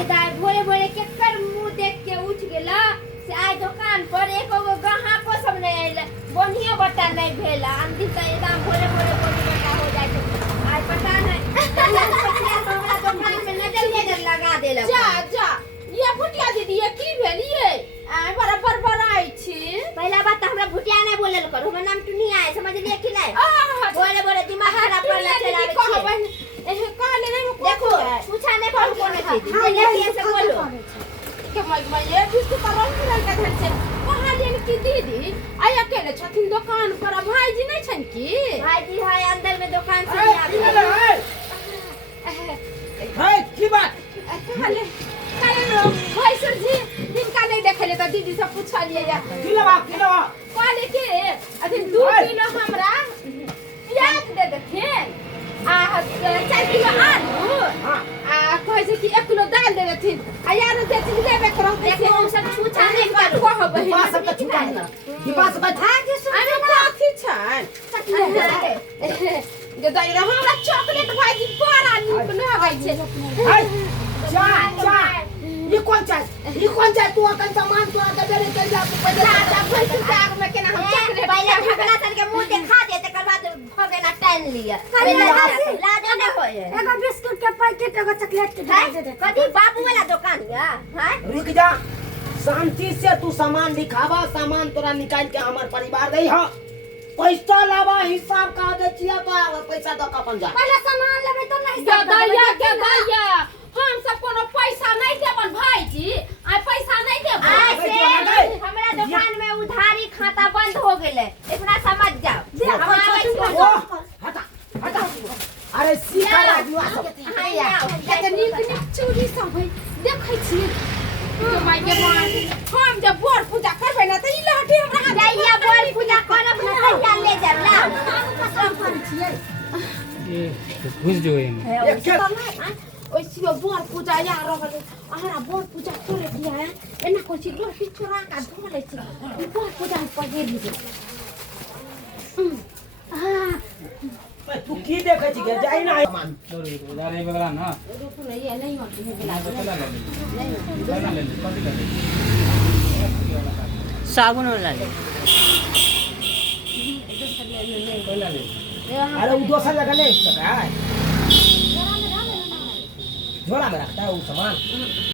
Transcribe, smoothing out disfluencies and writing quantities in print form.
के दाई भोरे भोरे केकर मुंह देख के उठ गेला से आइ दुकान पर एको गो ग्राहको सब नहीं आइले बढ़िया बता नहीं भेला अंधी त एकदम भोरे भोरे बोली बता हो जाय छै आज पता नहीं हमरा दुकान में नजर लगा देला जा जा ये भुटिया दीदी ये की भेलिए आ बराबर बराई छी पहला बात हमरा भुटिया नहीं बोलल कर हमर नाम टुनी आए समझ लिए कि नहीं बोले बोले दिमाग खराब कर चला एहे कहले नहीं देखो पूछा नहीं कौन कौन चीज पहले से बोलो के मैं ये बिस्कुट का रंग मिलल के धर से कहां लेन की दीदी आई अकेले छथिन दुकान पर भाई जी नहीं छन की भाई जी है अंदर में दुकान से आ गए है की बात कहले कहले भाई सर जी जिनका नहीं देखले तो दीदी से पूछा लिए जा किलवा कहले के अथी 2 किलो हमरा प्याज दे देथिन आ 4 किलो आलू आ कहे छै कि 1 किलो दाल दे देथिन आ यार देथिन देबे करो देखो हम सब पूछा नहीं करो कहो बहिन पास का छुटा है की पास बता के अरे कथी छन जे दाई हमरा चॉकलेट भाई जी बड़ा नीक लगै छै है जा ये कौन चाय तू अपन सामान तू आके बेरे चल जा तू पहले दादा पैसा दाग में केना हम चॉकलेट पहले भगला सन के मुंह दिखा दे तकर बाद भगेला टाइम लिया लाज न होए एगो बिस्कुट के पैकेट एगो चॉकलेट के दे दे कदी बाबू वाला दुकान है रुक जा शांति से तू सामान दिखावा सामान तोरा निकाल के हमार परिवार दई ह पैसा लावा हिसाब का दे छिया तो पैसा दो अपन जा पहले सामान लेबे तो नहीं के दैया हम सब कोनो पैसा नहीं देबन भाई जी आ पैसा नहीं देब हमरा दुकान में उधारी खाता बंद हो गेले इतना समझ जाओ हम आवे छी हटा अरे सीखा राजुआ सब कते नीक चूड़ी सब है देखै छी तो माय के मां हम जब बोर पूजा करबै ना त ई लहठी हमरा जाइया बोल पूजा करब न कहिया ले जल्ला कसम कर छियै ये घुस जो है ओइ सियो बोर पूजा या रहल हमरा बोर पूजा करे दिया है एना कोइ छी लोटी छोरा का धोले छी बोर पूजा पर गेली तू की देखे छी के जाई ना सामान उधार है बगला ना रुक रे ये नहीं होती है बिना चला ले कथी कर साबुन वाला ले अरे वो दूसरा जगह ले सकता है झोला में रखता है वो सामान